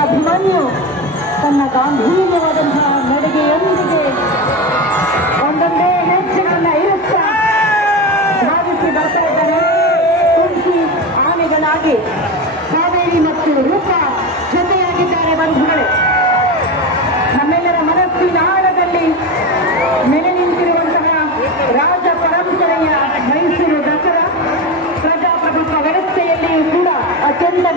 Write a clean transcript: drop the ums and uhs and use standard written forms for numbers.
ಅಭಿಮನ್ಯು ತನ್ನ ಗಾಂಭೀರ್ಯವಾದಂತಹ ನಡಿಗೆಯೊಂದಿಗೆ ಒಂದೊಂದೇ ಹೆಜ್ಜೆಗಳನ್ನ ಇರುತ್ತಾ ಧಾವಿಸಿ ಬರ್ತಾ ಇದ್ದಾರೆ. ತುಳಸಿ ಆನೆಗಳಾಗಿ ಕಾವೇರಿ ಮತ್ತು ರೂಪ ಜೊತೆಯಾಗಿದ್ದಾರೆ ಬಂಧುಗಳೇ. ನಮ್ಮೆಲ್ಲರ ಮನಸ್ಸಿನ ಆಳದಲ್ಲಿ ನೆಲೆ ನಿಂತಿರುವಂತಹ ರಾಜ ಪರಂಪರೆಯ ಮೈಸೂರು ದಸರಾ ಪ್ರಜಾಪ್ರಭುತ್ವ ವ್ಯವಸ್ಥೆಯಲ್ಲಿಯೂ ಕೂಡ ಅತ್ಯಂತ